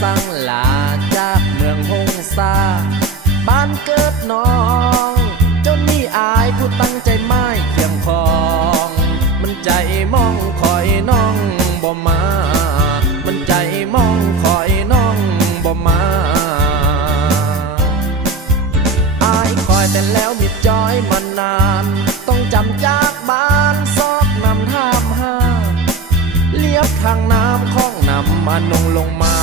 สั่งลาจากเมืองฮงซาบ้านเกิดน้องเจ้านี่อายผู้ตั้งใจไม้เคียงคองมันใจมองคอยน้องบ่มามันใจมองคอยน้องบ่มาอายคอยแต่แล้วมิดจอยมานานต้องจำจากบ้านซอกนำท่ามห้าเลียบทางน้ำคล้องนำมานงลงมา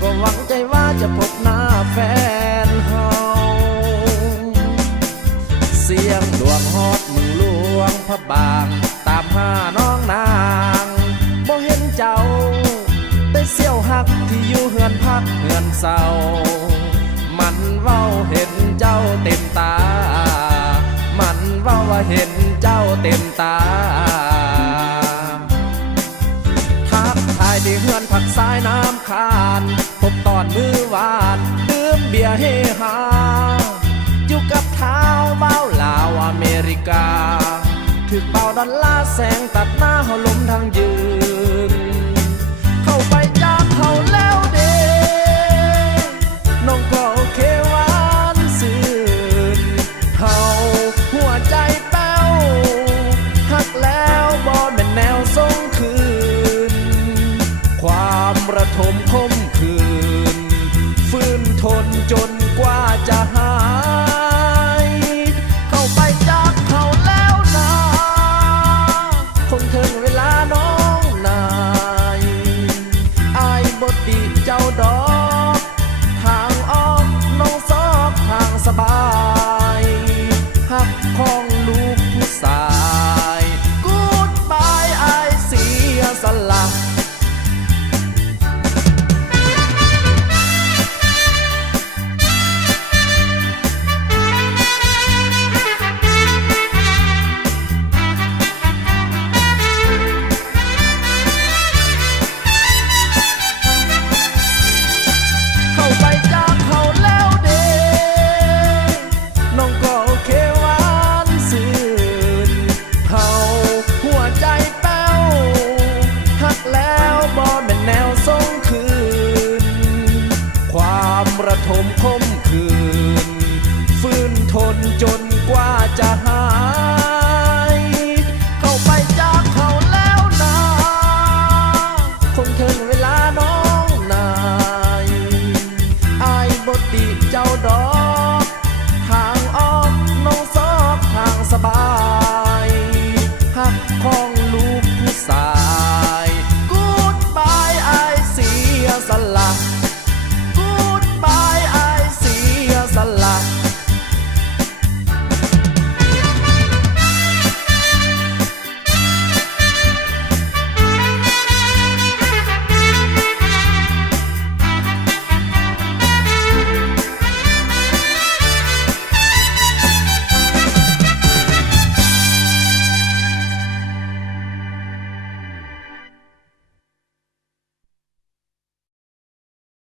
ก็หวังใจว่าจะพบหน้าแฟนเฮาเสียงดวงฮอดมึงหลวงพระบางตามหาน้องนางบ่เห็นเจ้าแต่เสี่ยวหักที่อยู่เฮือนพักเฮือนเศร้ามันเว้าเห็นเจ้าเต็มตามันเว้าว่าเห็นเจ้าเต็มตาทักทายที่เฮือนผักสายน้ำคานพบตอนมือวานดื่มเบียร์เฮฮาอยู่กับเท้าเบ้าลาวอเมริกาถึกเป่าดอลลาร์แสงตัดหน้าเฮาลมทางยืนเข้าไปจากเขาแล้วเด้น้องก็โอเคหวานซื่นเฮาหัวใจแป้วหักแล้วบ่แม่นแนวส่งคืนความระทมคมคืนฟื้นทนจนกว่าจะหา